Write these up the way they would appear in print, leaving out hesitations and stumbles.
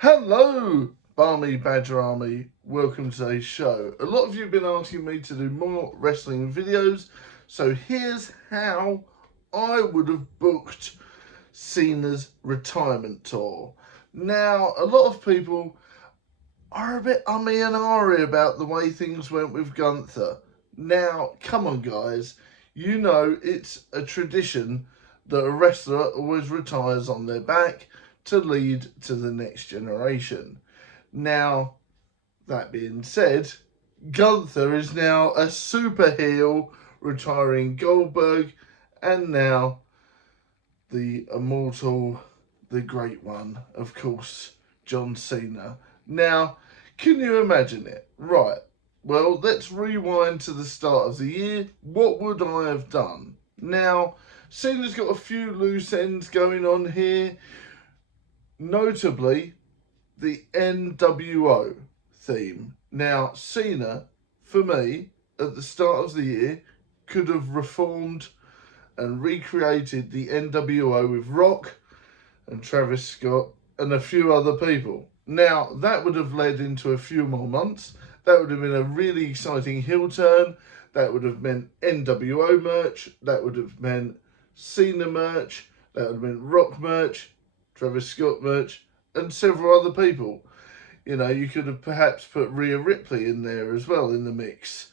Hello, Barmy Badger Army. Welcome to today's show. A lot of you have been asking me to do more wrestling videos, so here's how I would have booked Cena's retirement tour. Now, a lot of people are a bit ummy and ahry about the way things went with Gunther. Now, come on, guys. You know it's a tradition that a wrestler always retires on their back to lead to the next generation. Now, that being said, Gunther is now a super heel, retiring Goldberg, and now the immortal, the great one, of course, John Cena. Now, can you imagine it? Right, well, let's rewind to the start of the year. What would I have done? Now, Cena's got a few loose ends going on here. Notably, the NWO theme. Now, Cena, for me, at the start of the year, could have reformed and recreated the NWO with Rock and Travis Scott and a few other people. Now, that would have led into a few more months. That would have been a really exciting heel turn. That would have meant NWO merch. That would have meant Cena merch. That would have meant Rock merch, Travis Scott merch, and several other people. You know, you could have perhaps put Rhea Ripley in there as well in the mix.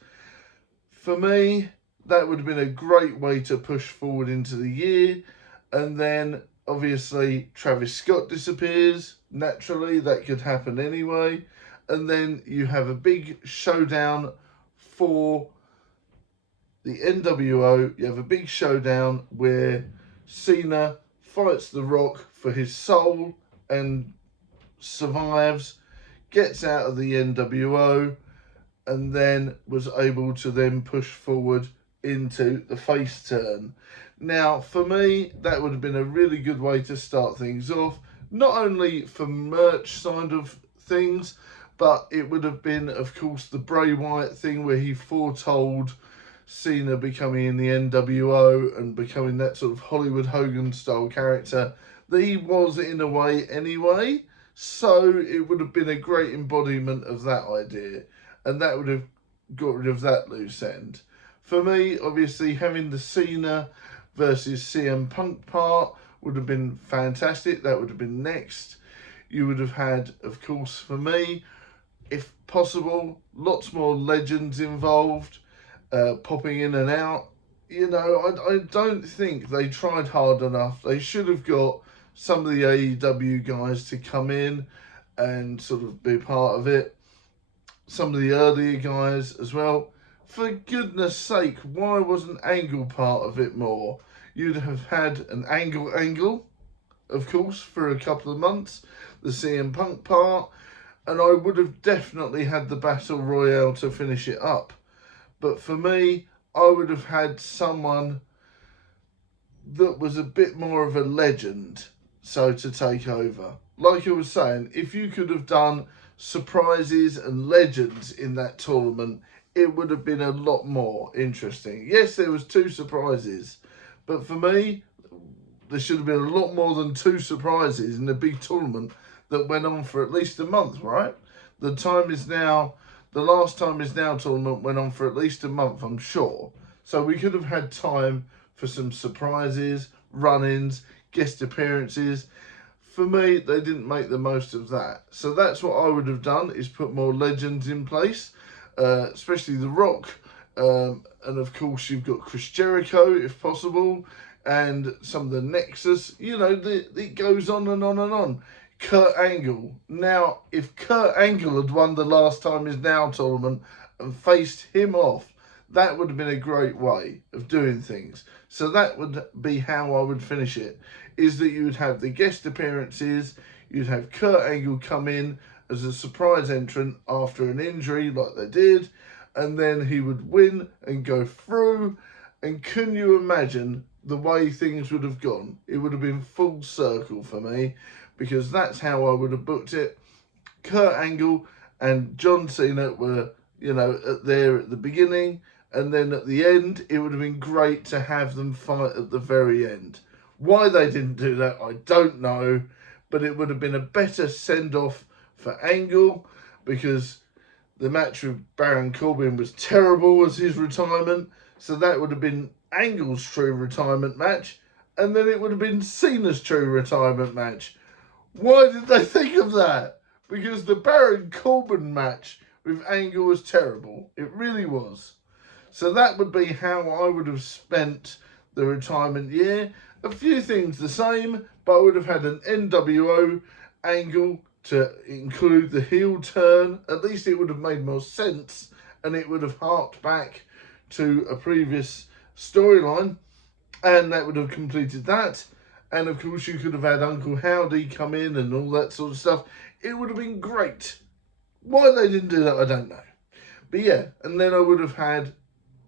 For me, that would have been a great way to push forward into the year. And then, obviously, Travis Scott disappears. Naturally, that could happen anyway. And then you have a big showdown for the NWO. You have a big showdown where Cena fights The Rock for his soul and survives, gets out of the NWO, and then was able to then push forward into the face turn. Now, for me, that would have been a really good way to start things off, not only for merch side of things, but it would have been, of course, the Bray Wyatt thing where he foretold Cena becoming in the NWO and becoming that sort of Hollywood Hogan style character that he was in a way anyway. So it would have been a great embodiment of that idea, and that would have got rid of that loose end. For me, obviously, having the Cena versus CM Punk part would have been fantastic. That would have been next. You would have had, of course, for me, if possible, lots more legends involved, popping in and out. You know, I don't think they tried hard enough. They should have got some of the AEW guys to come in and sort of be part of it. Some of the earlier guys as well. For goodness sake, why wasn't Angle part of it more? You'd have had an Angle, of course, for a couple of months, the CM Punk part, and I would have definitely had the Battle Royale to finish it up. But for me, I would have had someone that was a bit more of a legend, so to take over. Like I was saying, if you could have done surprises and legends in that tournament, it would have been a lot more interesting. Yes, there was 2 surprises, but for me, there should have been a lot more than 2 surprises in a big tournament that went on for at least a month, right? The last time is now tournament went on for at least a month, I'm sure. So we could have had time for some surprises, run-ins, guest appearances. For me, they didn't make the most of that. So that's what I would have done, is put more legends in place, especially The Rock. And of course, you've got Chris Jericho, if possible, and some of the Nexus. You know, it goes on and on and on. Kurt Angle. Now, if Kurt Angle had won the last time is now tournament and faced him off, that would have been a great way of doing things. So that would be how I would finish it, is that you would have the guest appearances, you'd have Kurt Angle come in as a surprise entrant after an injury like they did, and then he would win and go through. And can you imagine the way things would have gone? It would have been full circle for me, because that's how I would have booked it. Kurt Angle and John Cena were, you know, there at the beginning, and then at the end, it would have been great to have them fight at the very end. Why they didn't do that, I don't know, but it would have been a better send-off for Angle, because the match with Baron Corbin was terrible as his retirement, so that would have been Angle's true retirement match, and then it would have been Cena's true retirement match. Why did they think of that? Because the Baron Corbin match with Angle was terrible. It really was. So that would be how I would have spent the retirement year. A few things the same, but I would have had an NWO angle to include the heel turn. At least it would have made more sense, and it would have harked back to a previous storyline, and that would have completed that. And of course you could have had Uncle Howdy come in and all that sort of stuff. It would have been great. Why they didn't do that, I don't know. But yeah, and then I would have had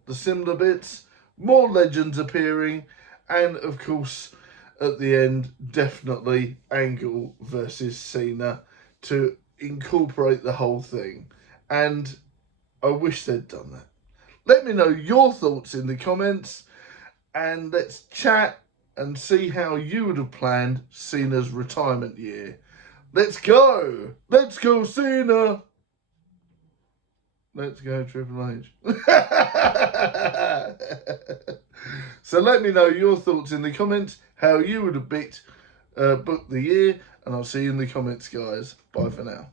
the similar bits, more legends appearing, and of course at the end, definitely Angle versus Cena to incorporate the whole thing. And I wish they'd done that. Let me know your thoughts in the comments, and let's chat and see how you would have planned Cena's retirement year. Let's go! Let's go, Cena! Let's go, Triple H. So let me know your thoughts in the comments, how you would have booked the year, and I'll see you in the comments, guys. Bye for now.